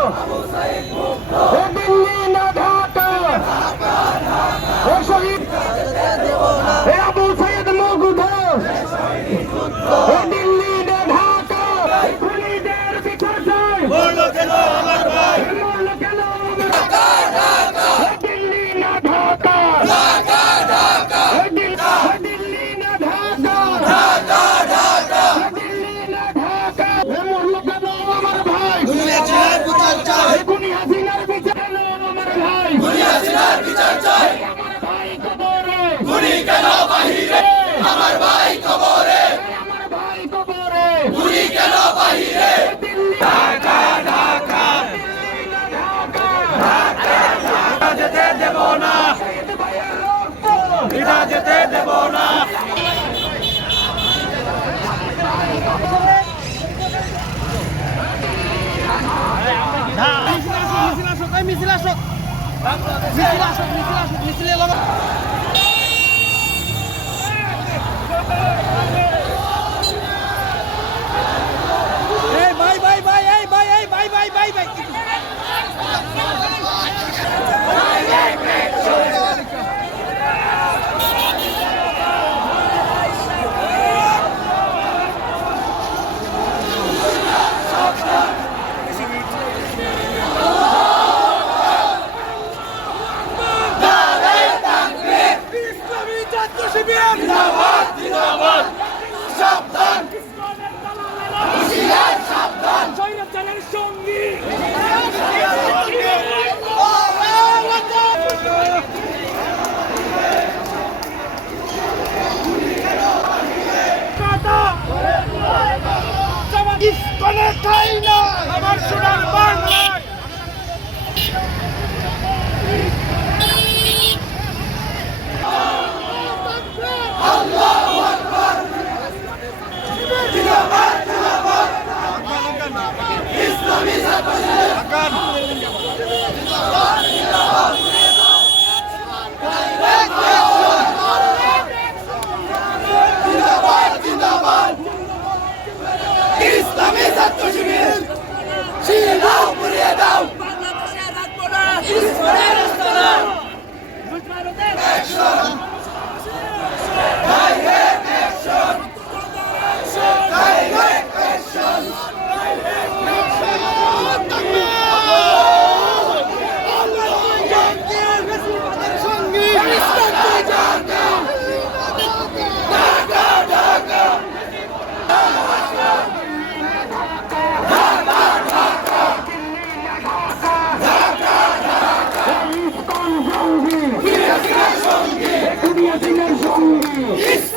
মুক্ত আমার ভাই কবরে। আমার কেন বাহিরে? ঢাকা ঢাকা। ঢাকা যেতে দেব না। এটা যেতে দেব না। মিছিল আসক মিছিল আসক মিছিল আসক মিছিল আসক কোনো ঠাই না আমার সোনার বাংলায় Bienvenue à Zénergent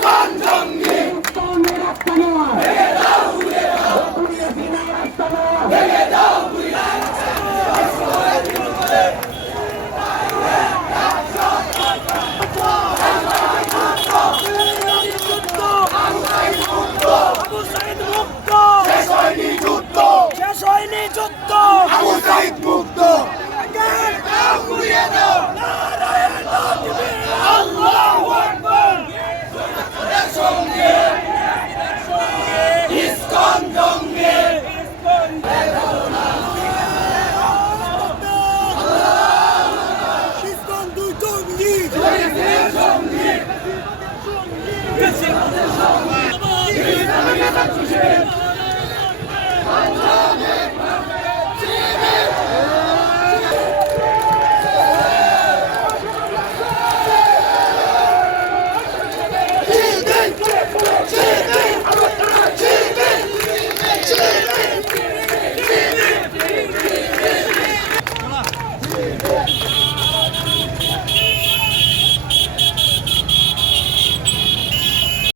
Championship!